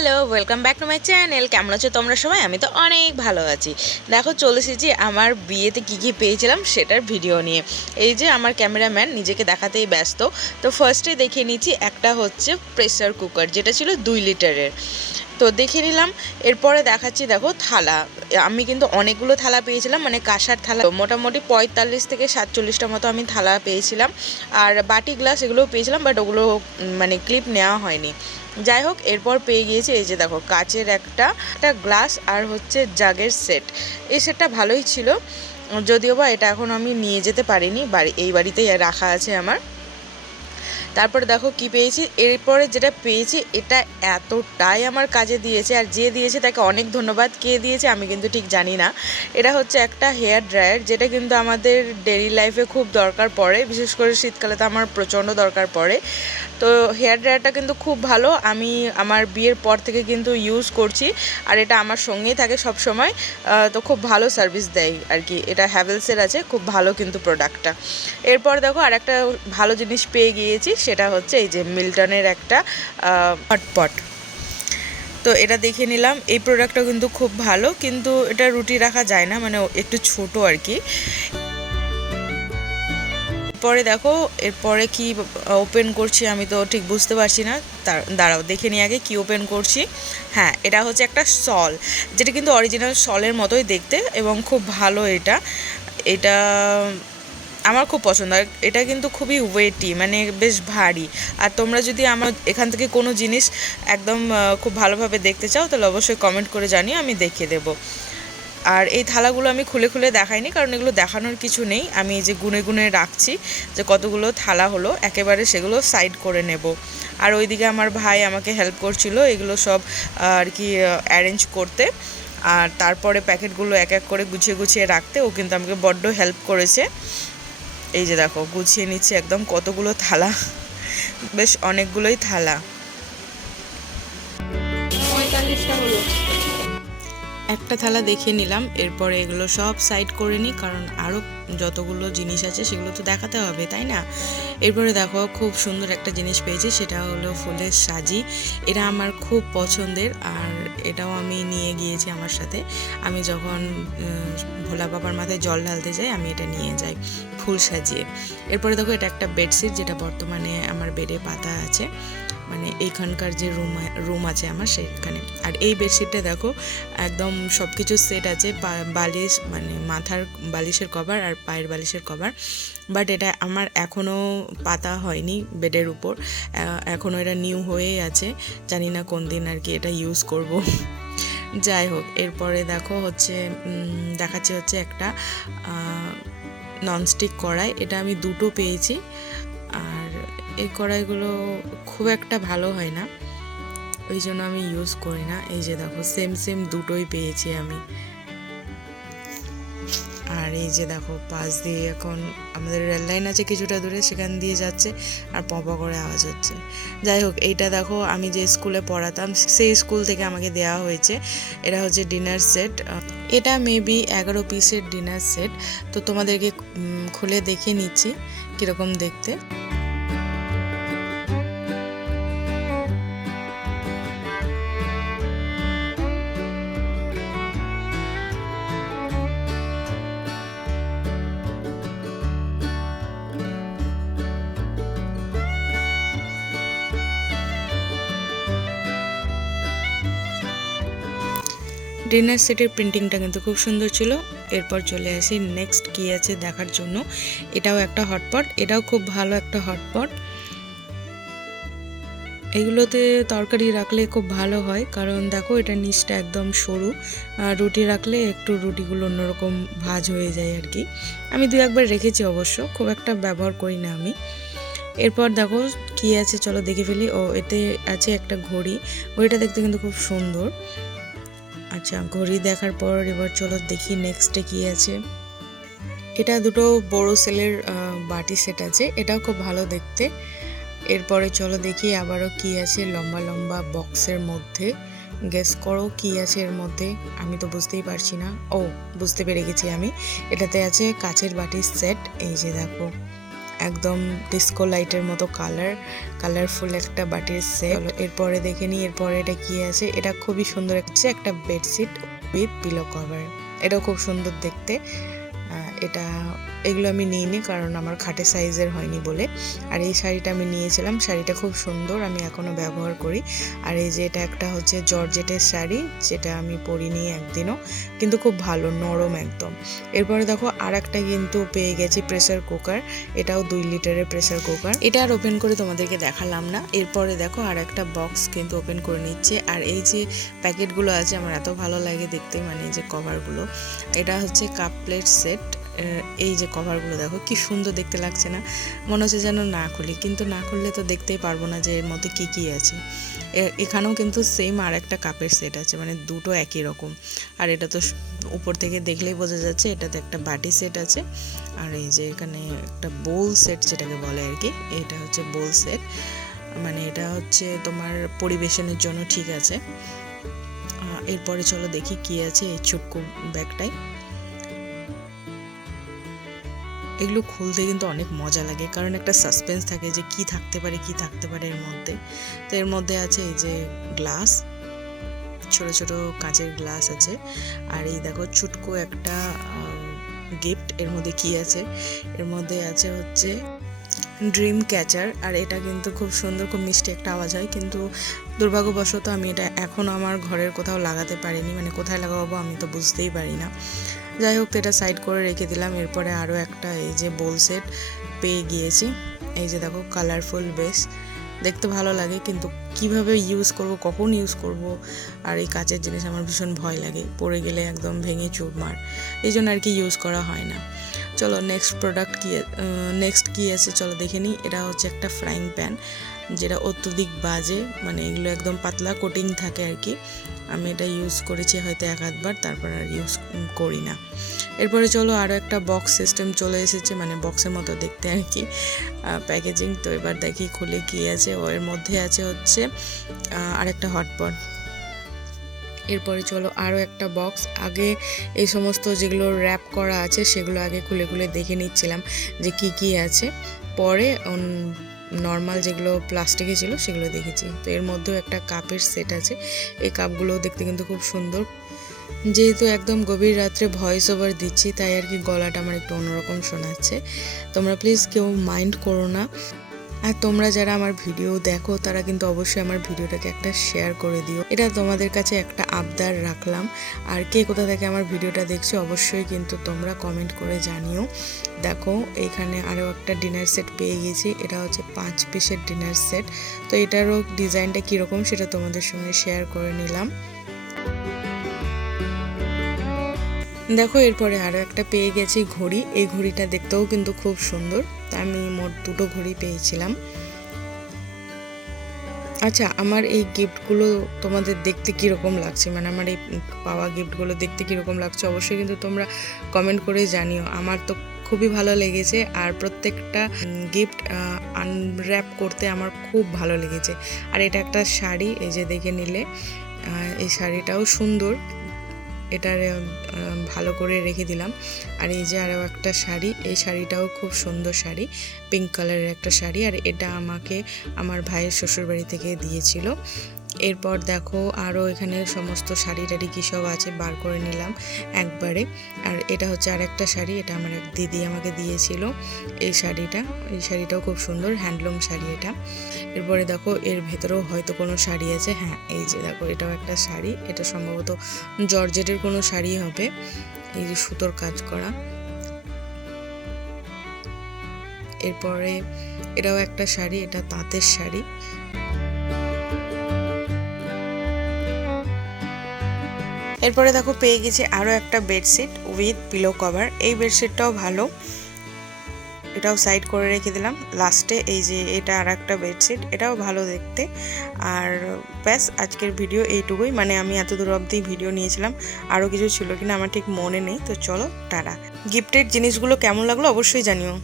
Hello welcome back to my channel কেমন আছো তোমরা সবাই? আমি তো অনেক ভালো আছি। দেখো, চলে এসেছি আমার বিয়েতে কী কী পেয়েছিলাম সেটার ভিডিও নিয়ে। এই যে আমার ক্যামেরাম্যান নিজেকে দেখাতেই ব্যস্ত। তো ফার্স্টে দেখে নিচ্ছি একটা হচ্ছে প্রেসার কুকার যেটা ছিল দুই লিটারের তো দেখে নিলাম। এরপরে দেখাচ্ছি, দেখো, থালা। আমি কিন্তু অনেকগুলো থালা পেয়েছিলাম মানে কাঁসার থালা। মোটামুটি পঁয়তাল্লিশ থেকে সাতচল্লিশটা মতো আমি থালা পেয়েছিলাম। আর বাটি গ্লাস এগুলোও পেয়েছিলাম, বাট ওগুলো মানে ক্লিপ নেওয়া হয়নি। যাই হোক, এরপর পেয়ে গিয়েছি এই যে দেখো, কাচের একটা একটা গ্লাস আর হচ্ছে জাগের সেট। এই সেটটা ভালোই ছিল। যদিও বা এটা এখন আমি নিয়ে যেতে পারিনি, বাড়ি, এই বাড়িতেই রাখা আছে আমার। তারপরে দেখো কি পেয়েছি? এরপরে যেটা পেয়েছি, এটা এতটাই আমার কাজে দিয়েছে। আর যে দিয়েছে তাকে অনেক ধন্যবাদ। কে দিয়েছে আমি কিন্তু ঠিক জানি না। এটা হচ্ছে একটা হেয়ার ড্রায়ার, যেটা কিন্তু আমাদের ডেলি লাইফে খুব দরকার পড়ে। বিশেষ করে শীতকালে তো আমার প্রচণ্ড দরকার পড়ে। তো হেয়ার ড্রায়ারটা কিন্তু খুব ভালো। আমি আমার বিয়ের পর থেকে কিন্তু ইউজ করছি। আর এটা আমার সঙ্গেই থাকে সব সময় তো খুব ভালো সার্ভিস দেয় আর কি। এটা হ্যাভেলসের আছে, খুব ভালো কিন্তু প্রোডাক্টটা এরপর দেখো আর একটা ভালো জিনিস পেয়ে গিয়েছি, সেটা হচ্ছে এই যে মিল্টনের একটা হটপট তো এটা দেখে নিলাম, এই প্রোডাক্টটা কিন্তু খুব ভালো। কিন্তু এটা রুটি রাখা যায় না মানে একটু ছোট আর কি। পরে দেখো, এরপরে কি ওপেন করছি আমি তো ঠিক বুঝতে পারছি না। তার, দাঁড়াও, দেখে নিই আগে কি ওপেন করছি। হ্যাঁ এটা হচ্ছে একটা সল যেটা কিন্তু অরিজিনাল সলের মতোই দেখতে এবং খুব ভালো এটা। এটা আমার খুব পছন্দ, আর এটা কিন্তু খুবই ওয়েটি মানে বেশ ভারী। আর তোমরা যদি আমার, এখান থেকে কোনো জিনিস একদম খুব ভালোভাবে দেখতে চাও, তাহলে অবশ্যই কমেন্ট করে জানিও, আমি দেখিয়ে দেবো। আর এই থালাগুলো আমি খুলে খুলে দেখাইনি, কারণ এগুলো দেখানোর কিছু নেই। আমি যে গুনে গুনে রাখছি যে কতগুলো থালা হলো, একেবারে সেগুলো সাইড করে নেব। আর ওইদিকে আমার ভাই আমাকে হেল্প করছিল, এগুলো সব আর কি অ্যারেঞ্জ করতে। আর তারপরে প্যাকেটগুলো এক এক করে গুছিয়ে গুছিয়ে রাখতে, ও কিন্তু আমাকে বড্ড হেল্প করেছে। এই যে দেখো, গুছিয়ে নিচ্ছে একদম কতগুলো থালা। বেশ অনেকগুলোই থালা। একটা থালা দেখে নিলাম, এরপরে এগুলো সব সাইড করে নিই, কারণ আরও যতগুলো জিনিস আছে সেগুলো তো দেখাতে হবে, তাই না? এরপরে দেখো, খুব সুন্দর একটা জিনিস পেয়েছি, সেটা হলো ফুলের সাজি। এটা আমার খুব পছন্দের, আর এটাও আমি নিয়ে গিয়েছি আমার সাথে। আমি যখন ভোলা বাবার মাথায় জল ঢালতে যাই, আমি এটা নিয়ে যাই ফুল সাজিয়ে। এরপরে দেখো, এটা একটা বেডশিট যেটা বর্তমানে আমার বেডে পাতা আছে। মানে এইখানকার যে রুম রুম আছে আমার সেখানে আর এই বেডশিটটা দেখো, একদম সব কিছু সেট আছে বালিশ মানে মাথার বালিশের কভার আর পায়ের বালিশের কভার। বাট এটা আমার এখনও পাতা হয়নি বেডের উপর। এখনও এটা নিউ হয়েই আছে। জানি না কোন দিন আর কি এটা ইউজ করব। যাই হোক, এরপরে দেখো হচ্ছে দেখাচ্ছে হচ্ছে একটা ননস্টিক কড়াই। এটা আমি দুটো পেয়েছি। এই কড়াইগুলো খুব একটা ভালো হয় না। ওই জন্য আমি ইউজ করি না। এই যে দেখো সেম সেম দুটোই পেয়েছি আমি। আর এই যে দেখো, পাশ দিয়ে এখন আমাদের রেল লাইন আছে কিছুটা দূরে, সেখান দিয়ে যাচ্ছে আর পপা করে আওয়াজ হচ্ছে। যাই হোক, এইটা দেখো, আমি যে স্কুলে পড়াতাম, সেই স্কুল থেকে আমাকে দেওয়া হয়েছে। এটা হচ্ছে ডিনার সেট এটা মেবি এগারো পিসের ডিনার সেট তো তোমাদেরকে খুলে দেখে নিচ্ছি কীরকম দেখতে। ডিনার সেটের প্রিন্টিংটা কিন্তু খুব সুন্দর ছিল। এরপর চলে আসি নেক্সট কী আছে দেখার জন্য। এটাও একটা হটপট এটাও খুব ভালো একটা হটপট এগুলোতে তরকারি রাখলে খুব ভালো হয়, কারণ দেখো এটা নিচটা একদম সরু। আর রুটি রাখলে একটু রুটিগুলো অন্যরকম ভাজ হয়ে যায় আর কি। আমি দু একবার রেখেছি অবশ্য, খুব একটা ব্যবহার করি না আমি। এরপর দেখো কী আছে, চলো দেখে ফেলি। ও, এতে আছে একটা ঘড়ি। ঘড়িটা দেখতে কিন্তু খুব সুন্দর। আচ্ছা ঘড়ি দেখার পর এবার চলো দেখি নেক্সটে কি আছে। এটা দুটো বড় সেলের বাটি সেট আছে, এটাও খুব ভালো দেখতে। এরপরে চলো দেখি আবারও কি আছে লম্বা লম্বা বক্সের মধ্যে। গেস করো কি আছে এর মধ্যে, আমি তো বুঝতেই পারছি না। ও, বুঝতে পেরে গেছি আমি। এটাতে আছে কাচের বাটির সেট এই যে দেখো। একদম ডিস্কো লাইটের মতো কালার কালারফুল একটা বাটির সেট এরপরে দেখে নিই, এরপরে এটা কি আছে? এটা খুবই সুন্দর একটা বেডশিট উইথ পিলো কভার এটাও খুব সুন্দর দেখতে। এটা, এগুলো আমি নিইনি কারণ আমার খাটে সাইজের হয়নি বলে। আর এই শাড়িটা আমি নিয়েছিলাম, শাড়িটা খুব সুন্দর, আমি এখনও ব্যবহার করি। আর এই যে এটা একটা হচ্ছে জর্জেটের শাড়ি, যেটা আমি পরিনি একদিনও, কিন্তু খুব ভালো, নরম একদম। এরপরে দেখো আর একটা কিন্তু পেয়ে গেছি প্রেসার কুকার এটাও দুই লিটারের প্রেসার কুকার এটা আর ওপেন করে তোমাদেরকে দেখালাম না। এরপরে দেখো আর একটা বক্স কিন্তু ওপেন করে নিচ্ছে। আর এই যে প্যাকেটগুলো আছে, আমার এত ভালো লাগে দেখতে মানে এই যে কভারগুলো এটা হচ্ছে কাপ প্লেট সেট এই যে কভারগুলো দেখো, কি সুন্দর দেখতে লাগছে না? মনে হচ্ছে যেন না খুলি, কিন্তু না খুললে তো দেখতেই পারব না যে এর মধ্যে কি কি আছে। এখানেও কিন্তু সেম আর একটা কাপের সেট আছে মানে দুটো একই রকম। আর এটা তো উপর থেকে দেখলেই বোঝা যাচ্ছে, এটাতে একটা বাটি সেট আছে। আর এই যে এখানে একটা বোল সেট যেটাকে বলে আর কি, এটা হচ্ছে বোল সেট মানে এটা হচ্ছে তোমার পরিবেশনের জন্য ঠিক আছে। এরপরে চলো দেখি কি আছে এই ছোট্ট ব্যাগটায় এগুলো খুলতে কিন্তু অনেক মজা লাগে। কারণ একটা সাসপেন্স থাকে যে কি থাকতে পারে, কি থাকতে পারে এর মধ্যে। তো এর মধ্যে আছে এই যে গ্লাস ছোট ছোট কাঁচের গ্লাস আছে। আর এই দেখো ছুটকো একটা গিফট এর মধ্যে কি আছে? এর মধ্যে আছে হচ্ছে ড্রিম ক্যাচার আর এটা কিন্তু খুব সুন্দর, খুব মিষ্টি একটা আওয়াজ হয়। কিন্তু দুর্ভাগ্যবশত আমি এটা এখন আমার ঘরের কোথাও লাগাতে পারিনি। মানে কোথায় লাগাবো আমি তো বুঝতেই পারি না। যাই হোক, এটা সাইড করে রেখে দিলাম। এরপরে আরও একটা, এই যে বোল সেট পেয়ে গিয়েছি। এই যে দেখো কালারফুল বেশ। দেখতে ভালো লাগে, কিন্তু কীভাবে ইউজ করব, কখন ইউজ করব, আর এই কাচের জিনিস আমার ভীষণ ভয় লাগে। পড়ে গেলে একদম ভেঙে চুরমার। এই জন্য আর কি ইউজ করা হয় না। চলো নেক্সট প্রোডাক্ট কী নেক্সট কী আছে চলো দেখে নিই। এটা হচ্ছে একটা ফ্রাইং প্যান যেটা অত্যধিক বাজে মানে এগুলো একদম পাতলা কোটিং থাকে আর কি। আমি এটা ইউজ করেছি হয়তো এক আধবার, তারপর আর ইউজ করি না। এরপরে চলো আরও একটা বক্স সিস্টেম চলে এসেছে মানে বক্সের মতো দেখতে আর কি প্যাকেজিং তো এবার দেখি খুলে কী আছে। ও এর মধ্যে আছে হচ্ছে আরেকটা হটপট এরপরে চলো আরও একটা বক্স আগে এই সমস্ত যেগুলো র্যাপ করা আছে, সেগুলো আগে খুলে খুলে দেখে নিচ্ছিলাম যে কি কি আছে। পরে নর্মাল যেগুলো প্লাস্টিকে ছিল, সেগুলো দেখেছি। তো এর মধ্যেও একটা কাপের সেট আছে। এই কাপগুলো দেখতে কিন্তু খুব সুন্দর। যেহেতু একদম গভীর রাত্রে ভয়েস ওভার দিচ্ছি, তাই আর কি গলাটা আমার একটু অন্যরকম শোনাচ্ছে। তোমরা প্লিজ কেউ মাইন্ড করো না। আর তোমরা যারা আমার ভিডিও দেখো, তারা কিন্তু অবশ্যই আমার ভিডিওটাকে একটা শেয়ার করে দিও। এটা তোমাদের কাছে একটা আবদার রাখলাম। আর কে কোথা থেকে আমার ভিডিওটা দেখছ, অবশ্যই কিন্তু তোমরা কমেন্ট করে জানিও। দেখো, এখানে আরও একটা ডিনার সেট পেয়ে গেছি। এটা হচ্ছে পাঁচ পিসের ডিনার সেট তো এটারও ডিজাইনটা কীরকম, সেটা তোমাদের সঙ্গে শেয়ার করে নিলাম। দেখো, এরপরে আরও একটা পেয়ে গেছি ঘড়ি। এই ঘড়িটা দেখতেও কিন্তু খুব সুন্দর। আমি মোট দুটো ঘড়ি পেয়েছিলাম। আচ্ছা আমার এই গিফটগুলো তোমাদের দেখতে কীরকম লাগছে? মানে আমার এই পাওয়া গিফটগুলো দেখতে কীরকম লাগছে? অবশ্যই কিন্তু তোমরা কমেন্ট করে জানিও। আমার তো খুবই ভালো লেগেছে আর প্রত্যেকটা গিফট আনর্যাপ করতে আমার খুব ভালো লেগেছে। আর এটা একটা শাড়ি, এই যে দেখে নিলে এই শাড়িটাও সুন্দর। এটার ভালো করে রেখে দিলাম। আর এই যে আরও একটা শাড়ি, এই শাড়িটাও খুব সুন্দর শাড়ি পিঙ্ক কালারের একটা শাড়ি। আর এটা আমাকে আমার ভাইয়ের শ্বশুরবাড়ি থেকে দিয়েছিল। এরপর দেখো আরও এখানে সমস্ত শাড়ি টাড়ি কী সব আছে, বার করে নিলাম একবারে। আর এটা হচ্ছে আর একটা শাড়ি, এটা আমার এক দিদি আমাকে দিয়েছিল এই শাড়িটা। এই শাড়িটাও খুব সুন্দর, হ্যান্ডলুম শাড়ি এটা। এরপরে দেখো এর ভেতরেও হয়তো কোনো শাড়ি আছে হ্যাঁ এই যে দেখো এটাও একটা শাড়ি। এটা সম্ভবত জর্জেটের কোনো শাড়ি হবে, এই যে সুতোর কাজ করা। এরপরে এটাও একটা শাড়ি, এটা তাঁতের শাড়ি। এরপরে দেখো পেয়ে গেছি আরও একটা বেডশিট উইথ পিলো কভার এই বেডশিটটাও ভালো। এটাও সাইড করে রেখে দিলাম। লাস্টে এই যে এটা আর একটা বেডশিট এটাও ভালো দেখতে। আর ব্যাস, আজকের ভিডিও এইটুকুই। মানে আমি এত দূর অবধি ভিডিও নিয়েছিলাম। আরও কিছু ছিল কিনা আমার ঠিক মনে নেই। তো চলো, টাটা। গিফটেড জিনিসগুলো কেমন লাগল অবশ্যই জানিও।